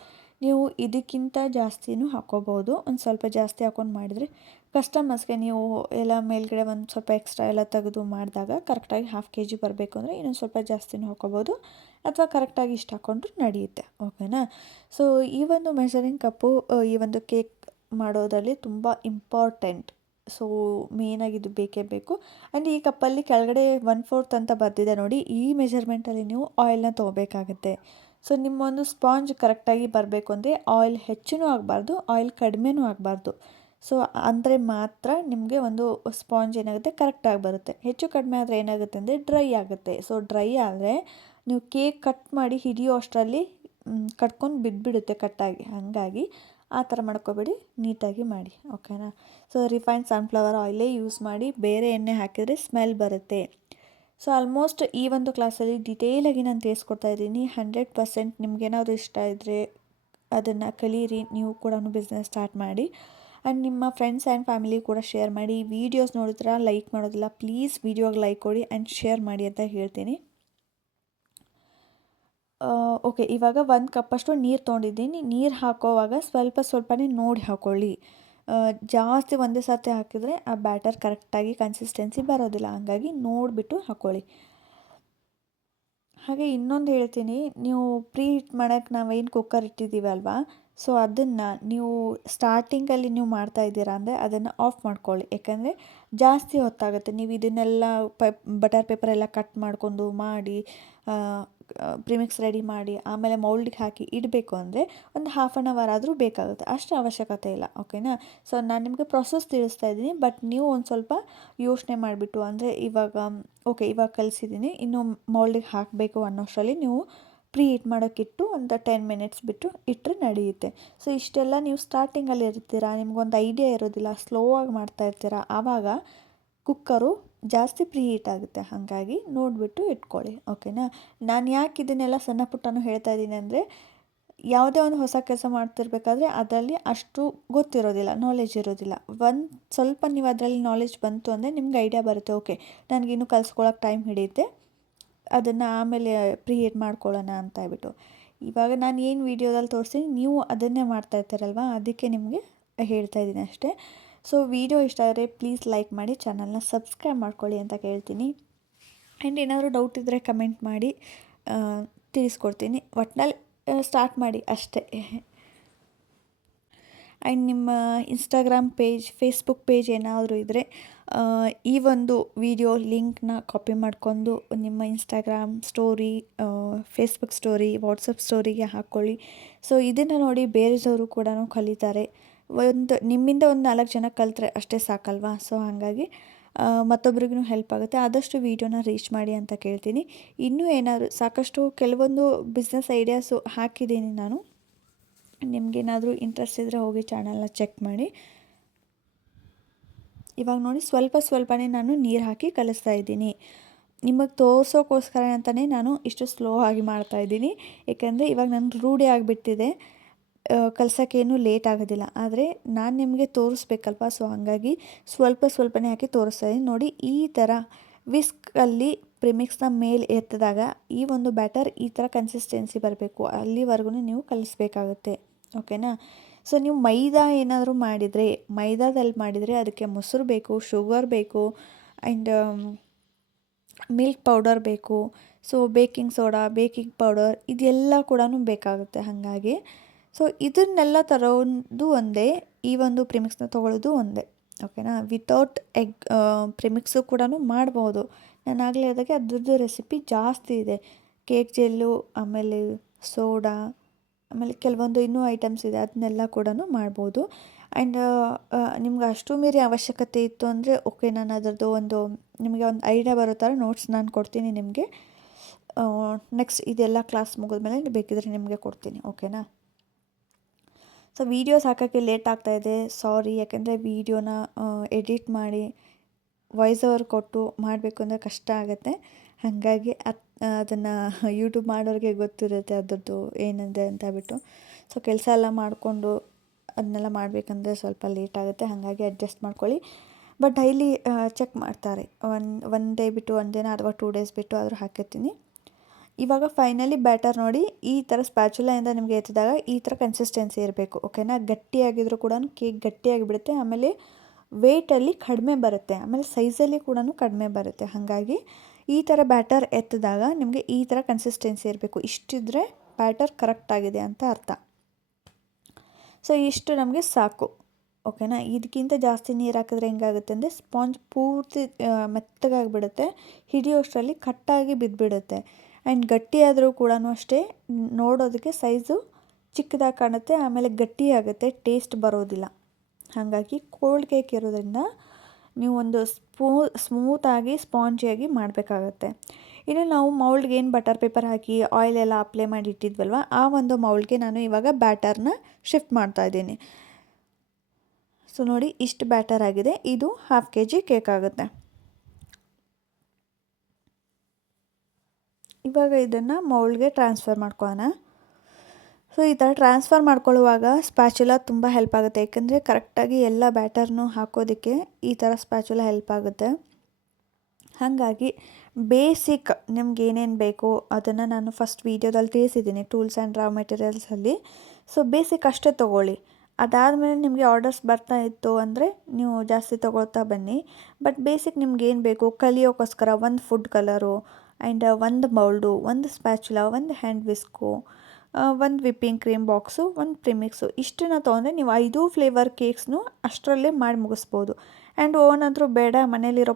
ನೀವು ಇದಕ್ಕಿಂತ ಜಾಸ್ತಿನೂ ಹಾಕ್ಕೋಬೋದು, ಒಂದು ಸ್ವಲ್ಪ ಜಾಸ್ತಿ ಹಾಕ್ಕೊಂಡು ಮಾಡಿದರೆ ಕಸ್ಟಮರ್ಸ್ಗೆ ನೀವು ಎಲ್ಲ ಮೇಲ್ಗಡೆ ಒಂದು ಸ್ವಲ್ಪ ಎಕ್ಸ್ಟ್ರಾ ಎಲ್ಲ ತೆಗೆದು ಮಾಡಿದಾಗ ಕರೆಕ್ಟಾಗಿ 1/2 kg ಬರಬೇಕು ಅಂದರೆ ಇನ್ನೊಂದು ಸ್ವಲ್ಪ ಜಾಸ್ತಿನೂ ಹಾಕ್ಕೋಬೋದು, ಅಥವಾ ಕರೆಕ್ಟಾಗಿ ಇಷ್ಟು ಹಾಕ್ಕೊಂಡ್ರೂ ನಡೆಯುತ್ತೆ, ಓಕೆನಾ. ಸೊ ಈ ಒಂದು ಮೆಷರಿಂಗ್ ಕಪ್ಪು ಈ ಒಂದು ಕೇಕ್ ಮಾಡೋದ್ರಲ್ಲಿ ತುಂಬ ಇಂಪಾರ್ಟೆಂಟ್. ಸೊ ಮೇಯ್ನಾಗಿ ಇದು ಬೇಕೇ ಬೇಕು. ಆ್ಯಂಡ್ ಈ ಕಪ್ಪಲ್ಲಿ ಕೆಳಗಡೆ 1/4 ಅಂತ ಬರ್ದಿದೆ ನೋಡಿ, ಈ ಮೆಜರ್ಮೆಂಟಲ್ಲಿ ನೀವು ಆಯಿಲ್ನ ತೊಗೋಬೇಕಾಗತ್ತೆ. ಸೊ ನಿಮ್ಮೊಂದು ಸ್ಪಾಂಜ್ ಕರೆಕ್ಟಾಗಿ ಬರಬೇಕು ಅಂದರೆ ಆಯಿಲ್ ಹೆಚ್ಚೂ ಆಗಬಾರ್ದು, ಆಯಿಲ್ ಕಡಿಮೆನೂ ಆಗಬಾರ್ದು. ಸೊ ಅಂದರೆ ಮಾತ್ರ ನಿಮಗೆ ಒಂದು ಸ್ಪಾಂಜ್ ಏನಾಗುತ್ತೆ ಕರೆಕ್ಟಾಗಿ ಬರುತ್ತೆ. ಹೆಚ್ಚು ಕಡಿಮೆ ಆದರೆ ಏನಾಗುತ್ತೆ ಅಂದರೆ ಡ್ರೈ ಆಗುತ್ತೆ. ಸೊ ಡ್ರೈ ಆದರೆ ನೀವು ಕೇಕ್ ಕಟ್ ಮಾಡಿ ಹಿಡಿಯೋ ಅಷ್ಟರಲ್ಲಿ ಕಟ್ಕೊಂಡು ಬಿದ್ದುಬಿಡುತ್ತೆ ಕಟ್ಟಾಗಿ. ಹಾಗಾಗಿ ಆ ಥರ ಮಾಡ್ಕೋಬೇಡಿ, ನೀಟಾಗಿ ಮಾಡಿ, ಓಕೆನಾ. ಸೊ ರಿಫೈನ್ಡ್ ಸನ್ಫ್ಲವರ್ ಆಯಿಲೇ ಯೂಸ್ ಮಾಡಿ, ಬೇರೆ ಎಣ್ಣೆ ಹಾಕಿದರೆ ಸ್ಮೆಲ್ ಬರುತ್ತೆ. ಸೊ ಆಲ್ಮೋಸ್ಟ್ ಈ ಒಂದು ಕ್ಲಾಸಲ್ಲಿ ಡಿಟೇಲಾಗಿ ನಾನು ತಿಳಿಸ್ಕೊಡ್ತಾ ಇದ್ದೀನಿ. 100% ನಿಮಗೇನಾದರೂ ಇಷ್ಟ ಇದ್ದರೆ ಅದನ್ನು ಕಲೀರಿ, ನೀವು ಕೂಡ ಬಿಸ್ನೆಸ್ ಸ್ಟಾರ್ಟ್ ಮಾಡಿ. ಆ್ಯಂಡ್ ನಿಮ್ಮ ಫ್ರೆಂಡ್ಸ್ ಆ್ಯಂಡ್ ಫ್ಯಾಮಿಲಿ ಕೂಡ ಶೇರ್ ಮಾಡಿ. ವೀಡಿಯೋಸ್ ನೋಡಿದ್ರೆ ಲೈಕ್ ಮಾಡೋದಿಲ್ಲ, ಪ್ಲೀಸ್ ವೀಡಿಯೋಗೆ ಲೈಕ್ ಕೊಡಿ ಆ್ಯಂಡ್ ಶೇರ್ ಮಾಡಿ ಅಂತ ಹೇಳ್ತೀನಿ. ಓಕೆ, ಇವಾಗ 1 ಕಪ್ಪಷ್ಟು ನೀರು ತೊಗೊಂಡಿದ್ದೀನಿ. ನೀರು ಹಾಕೋವಾಗ ಸ್ವಲ್ಪನೇ ನೋಡಿ ಹಾಕ್ಕೊಳ್ಳಿ. ಜಾಸ್ತಿ ಒಂದೇ ಸರ್ತಿ ಹಾಕಿದರೆ ಆ ಬ್ಯಾಟರ್ ಕರೆಕ್ಟಾಗಿ ಕನ್ಸಿಸ್ಟೆನ್ಸಿ ಬರೋದಿಲ್ಲ, ಹಾಗಾಗಿ ನೋಡಿಬಿಟ್ಟು ಹಾಕ್ಕೊಳ್ಳಿ. ಹಾಗೆ ಇನ್ನೊಂದು ಹೇಳ್ತೀನಿ, ನೀವು ಪ್ರೀ ಹೀಟ್ ಮಾಡೋಕ್ಕೆ ನಾವೇನು ಕುಕ್ಕರ್ ಇಟ್ಟಿದ್ದೀವಲ್ವಾ, ಸೊ ಅದನ್ನು ನೀವು ಸ್ಟಾರ್ಟಿಂಗಲ್ಲಿ ನೀವು ಮಾಡ್ತಾ ಇದ್ದೀರಾ ಅಂದರೆ ಅದನ್ನು ಆಫ್ ಮಾಡ್ಕೊಳ್ಳಿ. ಯಾಕಂದರೆ ಜಾಸ್ತಿ ಹೊತ್ತಾಗುತ್ತೆ. ನೀವು ಇದನ್ನೆಲ್ಲ ಬಟರ್ ಪೇಪರ್ ಎಲ್ಲ ಕಟ್ ಮಾಡಿಕೊಂಡು ಮಾಡಿ ಪ್ರಿಮಿಕ್ಸ್ ರೆಡಿ ಮಾಡಿ ಆಮೇಲೆ ಮೌಲ್ಡಿಗೆ ಹಾಕಿ ಇಡಬೇಕು ಅಂದರೆ ಒಂದು 1/2 hour ಆದರೂ ಬೇಕಾಗುತ್ತೆ, ಅಷ್ಟು ಅವಶ್ಯಕತೆ ಇಲ್ಲ, ಓಕೆನಾ. ಸೊ ನಾನು ನಿಮಗೆ ಪ್ರೊಸೆಸ್ ತಿಳಿಸ್ತಾ ಇದ್ದೀನಿ, ಬಟ್ ನೀವು ಒಂದು ಸ್ವಲ್ಪ ಯೋಚನೆ ಮಾಡಿಬಿಟ್ಟು, ಅಂದರೆ ಇವಾಗ ಕಲಿಸಿದ್ದೀನಿ, ಇನ್ನು ಮೌಲ್ಡಿಗೆ ಹಾಕಬೇಕು ಅನ್ನೋಷ್ಟರಲ್ಲಿ ನೀವು ಪ್ರೀ ಹೀಟ್ ಮಾಡೋಕ್ಕಿಟ್ಟು ಒಂದು 10 minutes ಬಿಟ್ಟು ಇಟ್ಟರೆ ನಡೆಯುತ್ತೆ. ಸೊ ಇಷ್ಟೆಲ್ಲ ನೀವು ಸ್ಟಾರ್ಟಿಂಗಲ್ಲಿ ಇರ್ತೀರಾ, ನಿಮ್ಗೊಂದು ಐಡಿಯಾ ಇರೋದಿಲ್ಲ, ಸ್ಲೋ ಆಗಿ ಮಾಡ್ತಾ ಇರ್ತೀರಾ, ಆವಾಗ ಕುಕ್ಕರು ಜಾಸ್ತಿ ಪ್ರೀ ಹೀಟ್ ಆಗುತ್ತೆ. ಹಾಗಾಗಿ ನೋಡಿಬಿಟ್ಟು ಇಟ್ಕೊಳ್ಳಿ, ಓಕೆನಾ. ನಾನು ಯಾಕೆ ಇದನ್ನೆಲ್ಲ ಸಣ್ಣ ಪುಟ್ಟನೂ ಹೇಳ್ತಾ ಇದ್ದೀನಿ ಅಂದರೆ, ಯಾವುದೇ ಒಂದು ಹೊಸ ಕೆಲಸ ಮಾಡ್ತಿರ್ಬೇಕಾದ್ರೆ ಅದರಲ್ಲಿ ಅಷ್ಟು ಗೊತ್ತಿರೋದಿಲ್ಲ, ನಾಲೆಜ್ ಇರೋದಿಲ್ಲ. ಒಂದು ಸ್ವಲ್ಪ ನೀವು ಅದರಲ್ಲಿ ನಾಲೆಜ್ ಬಂತು ಅಂದರೆ ನಿಮ್ಗೆ ಐಡಿಯಾ ಬರುತ್ತೆ, ಓಕೆ ನನಗಿನ್ನೂ ಕಲಿಸ್ಕೊಳ್ಳೋಕೆ ಟೈಮ್ ಹಿಡಿಯುತ್ತೆ, ಅದನ್ನು ಆಮೇಲೆ ಪ್ರೀ ಹೀಟ್ ಮಾಡ್ಕೊಳ್ಳೋಣ ಅಂತ ಹೇಳ್ಬಿಟ್ಟು. ಇವಾಗ ನಾನು ಏನು ವೀಡಿಯೋದಲ್ಲಿ ತೋರಿಸ್ತೀನಿ ನೀವು ಅದನ್ನೇ ಮಾಡ್ತಾ ಇರ್ತೀರಲ್ವ, ಅದಕ್ಕೆ ನಿಮಗೆ ಹೇಳ್ತಾ ಇದ್ದೀನಿ ಅಷ್ಟೇ. ಸೊ ವಿಡಿಯೋ ಇಷ್ಟ ಆದರೆ ಪ್ಲೀಸ್ ಲೈಕ್ ಮಾಡಿ, ಚಾನಲ್ನ ಸಬ್ಸ್ಕ್ರೈಬ್ ಮಾಡ್ಕೊಳ್ಳಿ ಅಂತ ಕೇಳ್ತೀನಿ. ಆ್ಯಂಡ್ ಏನಾದರೂ ಡೌಟ್ ಇದ್ದರೆ ಕಮೆಂಟ್ ಮಾಡಿ ತಿಳಿಸ್ಕೊಡ್ತೀನಿ. ಒಟ್ನಲ್ಲಿ ಸ್ಟಾರ್ಟ್ ಮಾಡಿ ಅಷ್ಟೇ. ಆ್ಯಂಡ್ ನಿಮ್ಮ ಇನ್ಸ್ಟಾಗ್ರಾಮ್ ಪೇಜ್, ಫೇಸ್ಬುಕ್ ಪೇಜ್ ಏನಾದರೂ ಇದ್ದರೆ ಈ ಒಂದು ವಿಡಿಯೋ ಲಿಂಕ್ನ ಕಾಪಿ ಮಾಡಿಕೊಂಡು ನಿಮ್ಮ Instagram story, Facebook story, WhatsApp ಸ್ಟೋರಿಗೆ ಹಾಕ್ಕೊಳ್ಳಿ. ಸೊ ಇದನ್ನು ನೋಡಿ ಬೇರೆದವರು ಕೂಡ ಕಲಿತಾರೆ. ನಿಮ್ಮಿಂದ ಒಂದು 4 ಜನ ಕಲಿತ್ರೆ ಅಷ್ಟೇ ಸಾಕಲ್ವಾ. ಸೊ ಹಾಗಾಗಿ ಮತ್ತೊಬ್ರಿಗೂ ಹೆಲ್ಪ್ ಆಗುತ್ತೆ. ಆದಷ್ಟು ವೀಡಿಯೋನ ರೀಚ್ ಮಾಡಿ ಅಂತ ಕೇಳ್ತೀನಿ. ಇನ್ನೂ ಏನಾದರೂ ಸಾಕಷ್ಟು ಕೆಲವೊಂದು ಬಿಸ್ನೆಸ್ ಐಡಿಯಾಸು ಹಾಕಿದ್ದೀನಿ ನಾನು. ನಿಮಗೇನಾದರೂ ಇಂಟ್ರೆಸ್ಟ್ ಇದ್ದರೆ ಹೋಗಿ ಚಾನಲ್ನ ಚೆಕ್ ಮಾಡಿ. ಇವಾಗ ನೋಡಿ ಸ್ವಲ್ಪನೇ ನಾನು ನೀರು ಹಾಕಿ ಕಲಿಸ್ತಾ ಇದ್ದೀನಿ. ನಿಮಗೆ ತೋರಿಸೋಕ್ಕೋಸ್ಕರ ಅಂತಲೇ ನಾನು ಇಷ್ಟು ಸ್ಲೋ ಆಗಿ ಮಾಡ್ತಾಯಿದ್ದೀನಿ. ಏಕೆಂದರೆ ಇವಾಗ ನನ್ನ ರೂಢಿ ಆಗಿಬಿಟ್ಟಿದೆ, ಕಲ್ಸೋಕ್ಕೇನು ಲೇಟ್ ಆಗೋದಿಲ್ಲ. ಆದರೆ ನಾನು ನಿಮಗೆ ತೋರಿಸ್ಬೇಕಲ್ವ, ಸೊ ಹಾಗಾಗಿ ಸ್ವಲ್ಪನೇ ಹಾಕಿ ತೋರಿಸ್ತಾ ಇದ್ದೀನಿ. ನೋಡಿ ಈ ಥರ ವಿಸ್ಕಲ್ಲಿ ಪ್ರಿಮಿಕ್ಸ್ನ ಮೇಲೆ ಎತ್ತಿದಾಗ ಈ ಒಂದು ಬ್ಯಾಟರ್ ಈ ಥರ ಕನ್ಸಿಸ್ಟೆನ್ಸಿ ಬರಬೇಕು, ಅಲ್ಲಿವರೆಗೂ ನೀವು ಕಲಿಸ್ಬೇಕಾಗುತ್ತೆ, ಓಕೆನಾ. ಸೊ ನೀವು ಮೈದಾ ಏನಾದರೂ ಮಾಡಿದರೆ, ಮೈದಾದಲ್ಲಿ ಮಾಡಿದರೆ ಅದಕ್ಕೆ ಮೊಸರು ಬೇಕು, ಶುಗರ್ ಬೇಕು, ಆ್ಯಂಡ್ ಮಿಲ್ಕ್ ಪೌಡರ್ ಬೇಕು. So baking soda, baking powder ಇದೆಲ್ಲ ಕೂಡ ಬೇಕಾಗುತ್ತೆ. ಹಾಗಾಗಿ ಸೊ ಇದನ್ನೆಲ್ಲ ತರೋದು ಒಂದೇ, ಈ ಒಂದು ಪ್ರಿಮಿಕ್ಸ್ನ ತೊಗೊಳ್ಳೋದು ಒಂದೇ, ಓಕೆನಾ. ವಿತೌಟ್ ಎಗ್ ಪ್ರಿಮಿಕ್ಸು ಕೂಡ ಮಾಡ್ಬೋದು. ನಾನು ಆಗಲೇ ಹೇಳಿದಾಗೆ ಅದ್ರದ್ದು ರೆಸಿಪಿ ಜಾಸ್ತಿ ಇದೆ. ಕೇಕ್ ಜೆಲ್ಲು, ಆಮೇಲೆ ಸೋಡಾ, ಆಮೇಲೆ ಕೆಲವೊಂದು ಇನ್ನೂ ಐಟಮ್ಸ್ ಇದೆ, ಅದನ್ನೆಲ್ಲ ಕೂಡ ಮಾಡ್ಬೋದು. ಆ್ಯಂಡ್ ನಿಮ್ಗೆ ಅಷ್ಟು ಮೀರಿ ಅವಶ್ಯಕತೆ ಇತ್ತು ಅಂದರೆ ಓಕೆ, ನಾನು ಅದರದ್ದು ನಿಮಗೆ ಒಂದು ಐಡಿಯಾ ಬರೋ ಥರ ನೋಟ್ಸ್ ನಾನು ಕೊಡ್ತೀನಿ ನಿಮಗೆ. ನೆಕ್ಸ್ಟ್ ಇದೆಲ್ಲ ಕ್ಲಾಸ್ ಮುಗಿದ್ಮೇಲೆ ಬೇಕಿದ್ರೆ ನಿಮಗೆ ಕೊಡ್ತೀನಿ, ಓಕೆನಾ. ಸೊ ವೀಡಿಯೋಸ್ ಹಾಕೋಕ್ಕೆ ಲೇಟ್ ಆಗ್ತಾಯಿದೆ, ಸಾರಿ. ಯಾಕೆಂದರೆ ವೀಡಿಯೋನ ಎಡಿಟ್ ಮಾಡಿ ವಾಯ್ಸ್ ಓವರ್ ಕೊಟ್ಟು ಮಾಡಬೇಕು ಅಂದರೆ ಕಷ್ಟ ಆಗುತ್ತೆ. ಹಾಗಾಗಿ ಅದನ್ನು ಯೂಟ್ಯೂಬ್ ಮಾಡೋರಿಗೆ ಗೊತ್ತಿರುತ್ತೆ ಅದರದ್ದು ಏನಿದೆ ಅಂತ ಹೇಳ್ಬಿಟ್ಟು. ಸೊ ಕೆಲಸ ಎಲ್ಲ ಮಾಡಿಕೊಂಡು ಅದನ್ನೆಲ್ಲ ಮಾಡಬೇಕಂದ್ರೆ ಸ್ವಲ್ಪ ಲೇಟ್ ಆಗುತ್ತೆ, ಹಾಗಾಗಿ ಅಡ್ಜಸ್ಟ್ ಮಾಡ್ಕೊಳ್ಳಿ. ಬಟ್ ಡೈಲಿ ಚೆಕ್ ಮಾಡ್ತಾರೆ, ಒನ್ ಡೇ ಬಿಟ್ಟು ಒಂದು ದಿನ ಅಥವಾ 2 ಡೇಸ್ ಬಿಟ್ಟು ಆದರೂ ಹಾಕಿರ್ತೀನಿ. ಇವಾಗ ಫೈನಲಿ ಬ್ಯಾಟರ್ ನೋಡಿ ಈ ಥರ ಸ್ಪ್ಯಾಚುಲಾಯಿಂದ ನಿಮಗೆ ಎತ್ತಿದಾಗ ಈ ಥರ ಕನ್ಸಿಸ್ಟೆನ್ಸಿ ಇರಬೇಕು, ಓಕೆನಾ. ಗಟ್ಟಿಯಾಗಿದ್ರೂ ಕೂಡ ಕೇಕ್ ಗಟ್ಟಿಯಾಗಿಬಿಡುತ್ತೆ, ಆಮೇಲೆ ವೆಯ್ಟಲ್ಲಿ ಕಡಿಮೆ ಬರುತ್ತೆ, ಆಮೇಲೆ ಸೈಜಲ್ಲಿ ಕೂಡ ಕಡಿಮೆ ಬರುತ್ತೆ. ಹಾಗಾಗಿ ಈ ಥರ ಬ್ಯಾಟರ್ ಎತ್ತಿದಾಗ ನಿಮಗೆ ಈ ಥರ ಕನ್ಸಿಸ್ಟೆನ್ಸಿ ಇರಬೇಕು. ಇಷ್ಟಿದ್ರೆ ಬ್ಯಾಟರ್ ಕರೆಕ್ಟಾಗಿದೆ ಅಂತ ಅರ್ಥ. ಸೊ ಇಷ್ಟು ನಮಗೆ ಸಾಕು, ಓಕೆನಾ. ಇದಕ್ಕಿಂತ ಜಾಸ್ತಿ ನೀರು ಹಾಕಿದ್ರೆ ಹೆಂಗಾಗುತ್ತೆ ಅಂದರೆ ಸ್ಪಾಂಜ್ ಪೂರ್ತಿ ಮೆತ್ತಗಾಗಿಬಿಡುತ್ತೆ, ಹಿಡಿಯೋಷ್ಟರಲ್ಲಿ ಕಟ್ಟಾಗಿ ಬಿದ್ದುಬಿಡುತ್ತೆ. ಆ್ಯಂಡ್ ಗಟ್ಟಿಯಾದರೂ ಕೂಡ ಅಷ್ಟೇ, ನೋಡೋದಕ್ಕೆ ಸೈಜು ಚಿಕ್ಕದಾಗಿ ಕಾಣುತ್ತೆ, ಆಮೇಲೆ ಗಟ್ಟಿಯಾಗುತ್ತೆ, ಟೇಸ್ಟ್ ಬರೋದಿಲ್ಲ. ಹಾಗಾಗಿ ಕೋಲ್ಡ್ ಕೇಕ್ ಇರೋದ್ರಿಂದ ನೀವು ಒಂದು ಸ್ಮೂತಾಗಿ ಸ್ಪಾಂಜಿಯಾಗಿ ಮಾಡಬೇಕಾಗತ್ತೆ. ಇನ್ನು ನಾವು ಮೌಲ್ಡ್ಗೆ ಏನು ಬಟರ್ ಪೇಪರ್ ಹಾಕಿ ಆಯಿಲ್ ಎಲ್ಲ ಅಪ್ಲೈ ಮಾಡಿ ಇಟ್ಟಿದ್ವಲ್ವ, ಆ ಒಂದು ಮೌಲ್ಡ್ಗೆ ನಾನು ಇವಾಗ ಬ್ಯಾಟರ್ನ ಶಿಫ್ಟ್ ಮಾಡ್ತಾಯಿದ್ದೀನಿ. ಸೊ ನೋಡಿ ಇಷ್ಟು ಬ್ಯಾಟರ್ ಆಗಿದೆ, ಇದು 1/2 kg ಕೇಕ್ ಆಗುತ್ತೆ. ಇವಾಗ ಇದನ್ನು ಮೌಲ್ಡ್ಗೆ ಟ್ರಾನ್ಸ್ಫರ್ ಮಾಡ್ಕೊಳ್ಳೋಣ. ಸೊ ಈ ಥರ ಟ್ರಾನ್ಸ್ಫರ್ ಮಾಡ್ಕೊಳ್ಳುವಾಗ ಸ್ಪ್ಯಾಚುಲಾ ತುಂಬ ಹೆಲ್ಪ್ ಆಗುತ್ತೆ, ಏಕೆಂದರೆ ಕರೆಕ್ಟಾಗಿ ಎಲ್ಲ ಬ್ಯಾಟರ್ನು ಹಾಕೋದಕ್ಕೆ ಈ ಥರ ಸ್ಪ್ಯಾಚುಲಾ ಹೆಲ್ಪ್ ಆಗುತ್ತೆ. ಹಾಗಾಗಿ ಬೇಸಿಕ್ ನಿಮ್ಗೆ ಏನೇನು ಬೇಕು ಅದನ್ನು ನಾನು ಫಸ್ಟ್ ವೀಡಿಯೋದಲ್ಲಿ ತಿಳಿಸಿದ್ದೀನಿ, ಟೂಲ್ಸ್ ಆ್ಯಂಡ್ ರಾ ಮೆಟೀರಿಯಲ್ಸಲ್ಲಿ. ಸೊ ಬೇಸಿಕ್ ಅಷ್ಟೇ ತೊಗೊಳ್ಳಿ. ಅದಾದಮೇಲೆ ನಿಮಗೆ ಆರ್ಡರ್ಸ್ ಬರ್ತಾ ಇತ್ತು ಅಂದರೆ ನೀವು ಜಾಸ್ತಿ ತೊಗೊಳ್ತಾ ಬನ್ನಿ. ಬಟ್ ಬೇಸಿಕ್ ನಿಮ್ಗೆ ಏನು ಬೇಕು ಕಲಿಯೋಕ್ಕೋಸ್ಕರ ಒಂದು ಫುಡ್ ಕಲರು, ಆ್ಯಂಡ್ ಒಂದು ಮೌಲ್ಡು, ಒಂದು ಸ್ಪ್ಯಾಚುಲಾ, ಒಂದು ಹ್ಯಾಂಡ್ ವಿಸ್ಕು, ಒಂದು ವಿಪ್ಪಿಂಗ್ ಕ್ರೀಮ್ ಬಾಕ್ಸು, ಒಂದು ಪ್ರಿಮಿಕ್ಸು, ಇಷ್ಟನ್ನು ತೊಗೊಂಡ್ರೆ ನೀವು 5 ಫ್ಲೇವರ್ ಕೇಕ್ಸ್ನು ಅಷ್ಟರಲ್ಲೇ ಮಾಡಿ ಮುಗಿಸ್ಬೋದು. ಆ್ಯಂಡ್ ಓವನ್ ಅಂತೂ ಬೇಡ, ಮನೇಲಿರೋ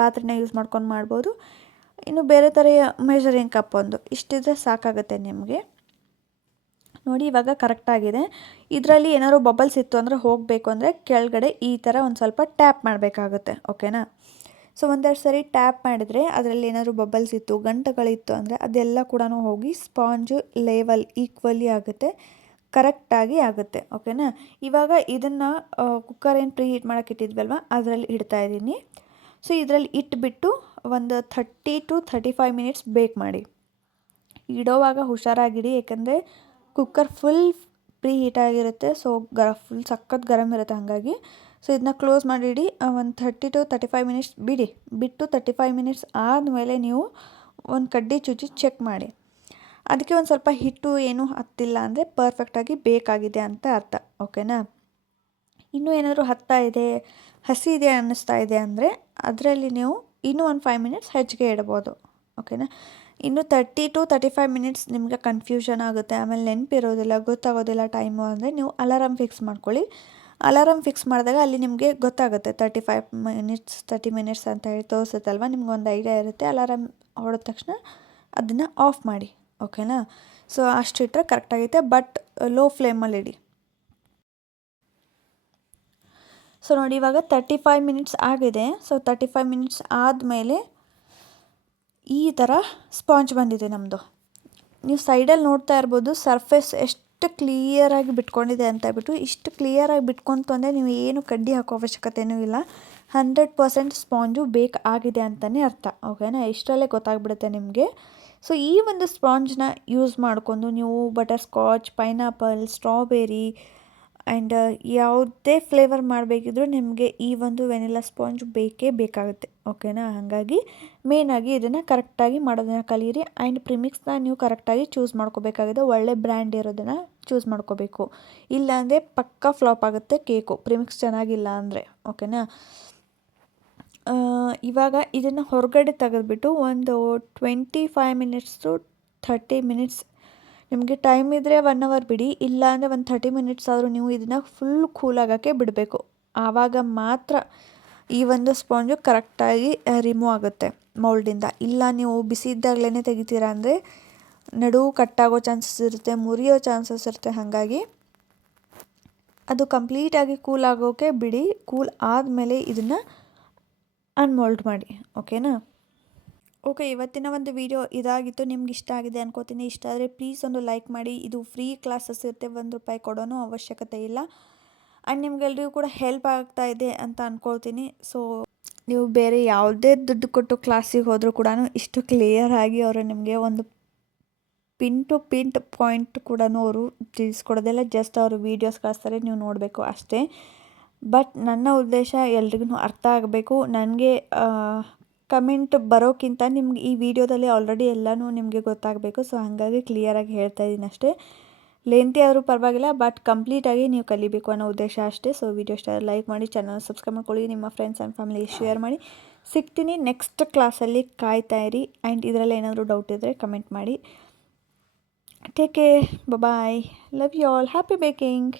ಪಾತ್ರೆನ ಯೂಸ್ ಮಾಡ್ಕೊಂಡು ಮಾಡ್ಬೋದು. ಇನ್ನು ಬೇರೆ ಥರ ಮೆಷರಿಂಗ್ ಕಪ್ ಒಂದು ಇಷ್ಟಿದ್ರೆ ಸಾಕಾಗುತ್ತೆ ನಿಮಗೆ. ನೋಡಿ ಇವಾಗ ಕರೆಕ್ಟಾಗಿದೆ. ಇದರಲ್ಲಿ ಏನಾದ್ರು ಬಬಲ್ಸ್ ಇತ್ತು ಅಂದರೆ ಹೋಗಬೇಕು ಅಂದರೆ ಕೆಳಗಡೆ ಈ ಥರ ಒಂದು ಸ್ವಲ್ಪ ಟ್ಯಾಪ್ ಮಾಡಬೇಕಾಗುತ್ತೆ, ಓಕೆನಾ. ಸೊ ಒಂದೆರಡು ಸರಿ ಟ್ಯಾಪ್ ಮಾಡಿದರೆ ಅದರಲ್ಲಿ ಏನಾದರೂ ಬಬಲ್ಸ್ ಇತ್ತು, ಗಂಟುಗಳಿತ್ತು ಅಂದರೆ ಅದೆಲ್ಲ ಕೂಡ ಹೋಗಿ ಸ್ಪಾಂಜು ಲೆವೆಲ್ ಈಕ್ವಲಿ ಆಗುತ್ತೆ, ಕರೆಕ್ಟಾಗಿ ಆಗುತ್ತೆ, ಓಕೆನಾ. ಇವಾಗ ಇದನ್ನು ಕುಕ್ಕರ್ ಏನು ಪ್ರೀ ಹೀಟ್ ಮಾಡೋಕ್ಕೆ ಇಟ್ಟಿದ್ವಲ್ವ ಅದರಲ್ಲಿ ಇಡ್ತಾಯಿದ್ದೀನಿ. ಸೊ ಇದರಲ್ಲಿ ಇಟ್ಬಿಟ್ಟು ಒಂದು 30 to 35 ಮಿನಿಟ್ಸ್ ಬೇಕ್ ಮಾಡಿ. ಇಡೋವಾಗ ಹುಷಾರಾಗಿಡಿ, ಏಕೆಂದರೆ ಕುಕ್ಕರ್ ಫುಲ್ ಪ್ರೀ ಹೀಟ್ ಆಗಿರುತ್ತೆ. ಸೊ ಫುಲ್ ಸಖತ್ ಗರಮ್ ಇರುತ್ತೆ, ಹಾಗಾಗಿ ಸೊ ಇದನ್ನ ಕ್ಲೋಸ್ ಮಾಡಿಡಿ. ಒಂದು 30 to 35 ಮಿನಿಟ್ಸ್ ಬಿಟ್ಟು 35 ಮಿನಿಟ್ಸ್ ಆದಮೇಲೆ ನೀವು ಒಂದು ಕಡ್ಡಿ ಚುಚ್ಚಿ ಚೆಕ್ ಮಾಡಿ. ಅದಕ್ಕೆ ಒಂದು ಸ್ವಲ್ಪ ಹಿಟ್ಟು ಏನೂ ಹತ್ತಿಲ್ಲ ಅಂದರೆ ಪರ್ಫೆಕ್ಟಾಗಿ ಬೇಕಾಗಿದೆ ಅಂತ ಅರ್ಥ. ಓಕೆನಾ? ಇನ್ನೂ ಏನಾದರೂ ಹಸಿ ಇದೆ ಅನ್ನಿಸ್ತಾ ಇದೆ ಅಂದರೆ ಅದರಲ್ಲಿ ನೀವು ಇನ್ನೂ ಒಂದು 5 ಮಿನಿಟ್ಸ್ ಹೆಚ್ಚಿಗೆ ಇಡ್ಬೋದು. ಓಕೆನಾ? ಇನ್ನು 30 to 35 ಮಿನಿಟ್ಸ್ ನಿಮಗೆ ಕನ್ಫ್ಯೂಷನ್ ಆಗುತ್ತೆ, ಆಮೇಲೆ ನೆನಪಿರೋದಿಲ್ಲ, ಗೊತ್ತಾಗೋದಿಲ್ಲ ಟೈಮು ಅಂದರೆ ನೀವು ಅಲಾರಮ್ ಫಿಕ್ಸ್ ಮಾಡ್ಕೊಳ್ಳಿ. ಅಲಾರಮ್ ಫಿಕ್ಸ್ ಮಾಡಿದಾಗ ಅಲ್ಲಿ ನಿಮಗೆ ಗೊತ್ತಾಗುತ್ತೆ 30 ಮಿನಿಟ್ಸ್ ಅಂತ ಹೇಳಿ ತೋರಿಸುತ್ತಲ್ವ, ನಿಮ್ಗೆ ಒಂದು ಐಡಿಯಾ ಇರುತ್ತೆ. ಅಲಾರಮ್ ಹೊಡೆದ ತಕ್ಷಣ ಅದನ್ನು ಆಫ್ ಮಾಡಿ. ಓಕೆನಾ? ಸೊ ಅಷ್ಟಿಟ್ಟರೆ ಕರೆಕ್ಟಾಗೈತೆ, ಬಟ್ ಲೋ ಫ್ಲೇಮಲ್ಲಿ ಇಡಿ. ಸೊ ನೋಡಿ, ಇವಾಗ 35 ಮಿನಿಟ್ಸ್ ಆಗಿದೆ. ಸೊ 35 ಮಿನಿಟ್ಸ್ ಆದಮೇಲೆ ಈ ಥರ ಸ್ಪಾಂಜ್ ಬಂದಿದೆ ನಮ್ಮದು. ನೀವು ಸೈಡಲ್ಲಿ ನೋಡ್ತಾ ಇರ್ಬೋದು ಸರ್ಫೇಸ್ ಎಷ್ಟು ಕ್ಲಿಯರಾಗಿ ಬಿಟ್ಕೊಂಡಿದೆ ಅಂತ ಹೇಳ್ಬಿಟ್ಟು. ಇಷ್ಟು ಕ್ಲಿಯರಾಗಿ ಬಿಟ್ಕೊಂತು ಅಂದರೆ ನೀವು ಏನು ಕಡ್ಡಿ ಹಾಕೋ ಅವಶ್ಯಕತೆಯೂ ಇಲ್ಲ. 100% ಸ್ಪಾಂಜು ಆಗಿದೆ ಅಂತಲೇ ಅರ್ಥ. ಓಕೆನಾ? ಇಷ್ಟರಲ್ಲೇ ಗೊತ್ತಾಗ್ಬಿಡುತ್ತೆ ನಿಮಗೆ. ಸೊ ಈ ಒಂದು ಸ್ಪಾಂಜ್ನ ಯೂಸ್ ಮಾಡಿಕೊಂಡು ನೀವು butter scotch, pineapple, strawberry and ಯಾವುದೇ ಫ್ಲೇವರ್ ಮಾಡಬೇಕಿದ್ರೂ ನಿಮಗೆ ಈ ಒಂದು ವೆನಿಲಾ ಸ್ಪಾಂಜ್ ಬೇಕಾಗುತ್ತೆ. ಓಕೆನಾ? ಹಾಗಾಗಿ ಮೇಯ್ನಾಗಿ ಇದನ್ನು ಕರೆಕ್ಟಾಗಿ ಮಾಡೋದನ್ನು ಕಲೀರಿ. ಆ್ಯಂಡ್ ಪ್ರಿಮಿಕ್ಸ್ನ ನೀವು ಕರೆಕ್ಟಾಗಿ ಚೂಸ್ ಮಾಡ್ಕೋಬೇಕಾಗಿದೆ. ಒಳ್ಳೆ ಬ್ರ್ಯಾಂಡ್ ಇರೋದನ್ನು ಚೂಸ್ ಮಾಡ್ಕೋಬೇಕು. ಇಲ್ಲಾಂದರೆ ಪಕ್ಕಾ ಫ್ಲಾಪ್ ಆಗುತ್ತೆ ಕೇಕು, ಪ್ರಿಮಿಕ್ಸ್ ಚೆನ್ನಾಗಿಲ್ಲ ಅಂದರೆ. ಓಕೆನಾ? ಇವಾಗ ಇದನ್ನು ಹೊರಗಡೆ ತೆಗೆದುಬಿಟ್ಟು ಒಂದು 25 ಮಿನಿಟ್ಸ್ to 30 ಮಿನಿಟ್ಸ್, ನಿಮಗೆ ಟೈಮ್ ಇದ್ದರೆ 1 ಅವರ್ ಬಿಡಿ, ಇಲ್ಲ ಅಂದರೆ ಒಂದು 30 ಮಿನಿಟ್ಸ್ ಆದರೂ ನೀವು ಇದನ್ನು ಫುಲ್ ಕೂಲ್ ಆಗೋಕ್ಕೆ ಬಿಡಬೇಕು. ಆವಾಗ ಮಾತ್ರ ಈ ಒಂದು ಸ್ಪಾಂಜು ಕರೆಕ್ಟಾಗಿ ರಿಮೂವ್ ಆಗುತ್ತೆ ಮೌಲ್ಡಿಂದ. ಇಲ್ಲ ನೀವು ಬಿಸಿ ಇದ್ದಾಗಲೇ ತೆಗಿತೀರಾ ಅಂದರೆ ನಡುವು ಕಟ್ಟಾಗೋ ಚಾನ್ಸಸ್ ಇರುತ್ತೆ, ಮುರಿಯೋ ಚಾನ್ಸಸ್ ಇರುತ್ತೆ. ಹಾಗಾಗಿ ಅದು ಕಂಪ್ಲೀಟಾಗಿ ಕೂಲ್ ಆಗೋಕ್ಕೆ ಬಿಡಿ. ಕೂಲ್ ಆದಮೇಲೆ ಇದನ್ನು ಅನ್ಮೋಲ್ಡ್ ಮಾಡಿ. ಓಕೆನಾ? ಓಕೆ, ಇವತ್ತಿನ ಒಂದು ವಿಡಿಯೋ ಇದಾಗಿತ್ತು. ನಿಮ್ಗೆ ಇಷ್ಟ ಆಗಿದೆ ಅನ್ಕೋತೀನಿ. ಇಷ್ಟ ಆದರೆ ಪ್ಲೀಸ್ ಒಂದು ಲೈಕ್ ಮಾಡಿ. ಇದು ಫ್ರೀ ಕ್ಲಾಸಸ್ ಇರುತ್ತೆ, ₹1 ಕೊಡೋನೋ ಅವಶ್ಯಕತೆ ಇಲ್ಲ. ಆ್ಯಂಡ್ ನಿಮ್ಗೆಲ್ರಿಗೂ ಕೂಡ ಹೆಲ್ಪ್ ಆಗ್ತಾ ಇದೆ ಅಂತ ಅಂದ್ಕೊಳ್ತೀನಿ. ಸೊ ನೀವು ಬೇರೆ ಯಾವುದೇ ದುಡ್ಡು ಕೊಟ್ಟು ಕ್ಲಾಸಿಗೆ ಹೋದರೂ ಕೂಡ ಇಷ್ಟು ಕ್ಲಿಯರಾಗಿ ಅವರು ನಿಮಗೆ ಒಂದು ಪಿನ್ ಟು ಪಾಯಿಂಟ್ ಕೂಡ ಅವರು ತಿಳಿಸ್ಕೊಡೋದಿಲ್ಲ. ಜಸ್ಟ್ ಅವರು ವೀಡಿಯೋಸ್ ಕಳಿಸ್ತಾರೆ, ನೀವು ನೋಡಬೇಕು ಅಷ್ಟೇ. ಬಟ್ ನನ್ನ ಉದ್ದೇಶ ಎಲ್ರಿಗೂ ಅರ್ಥ ಆಗಬೇಕು. ನನಗೆ ಕಮೆಂಟ್ ಬರೋಕ್ಕಿಂತ ನಿಮ್ಗೆ ಈ ವಿಡಿಯೋದಲ್ಲಿ ಆಲ್ರೆಡಿ ಎಲ್ಲನೂ ನಿಮಗೆ ಗೊತ್ತಾಗಬೇಕು. ಸೊ ಹಾಗಾಗಿ ಕ್ಲಿಯರಾಗಿ ಹೇಳ್ತಾ ಇದ್ದೀನಿ ಅಷ್ಟೇ. ಲೆಂತಿ ಆದರೂ ಪರವಾಗಿಲ್ಲ, ಬಟ್ ಕಂಪ್ಲೀಟಾಗಿ ನೀವು ಕಲಿಬೇಕು ಅನ್ನೋ ಉದ್ದೇಶ ಅಷ್ಟೇ. ಸೊ ವಿಡಿಯೋ ಇಷ್ಟ ಲೈಕ್ ಮಾಡಿ, ಚಾನಲ್ ಸಬ್ಸ್ಕ್ರೈಬ್ ಮಾಡ್ಕೊಳ್ಳಿ, ನಿಮ್ಮ ಫ್ರೆಂಡ್ಸ್ ಆ್ಯಂಡ್ ಫ್ಯಾಮಿಲಿ ಶೇರ್ ಮಾಡಿ. ಸಿಗ್ತೀನಿ ನೆಕ್ಸ್ಟ್ ಕ್ಲಾಸಲ್ಲಿ, ಕಾಯ್ತಾ ಇರಿ. ಆ್ಯಂಡ್ ಇದರಲ್ಲಿ ಏನಾದರೂ ಡೌಟ್ ಇದ್ದರೆ ಕಮೆಂಟ್ ಮಾಡಿ. Take care, bye, love you all, happy baking.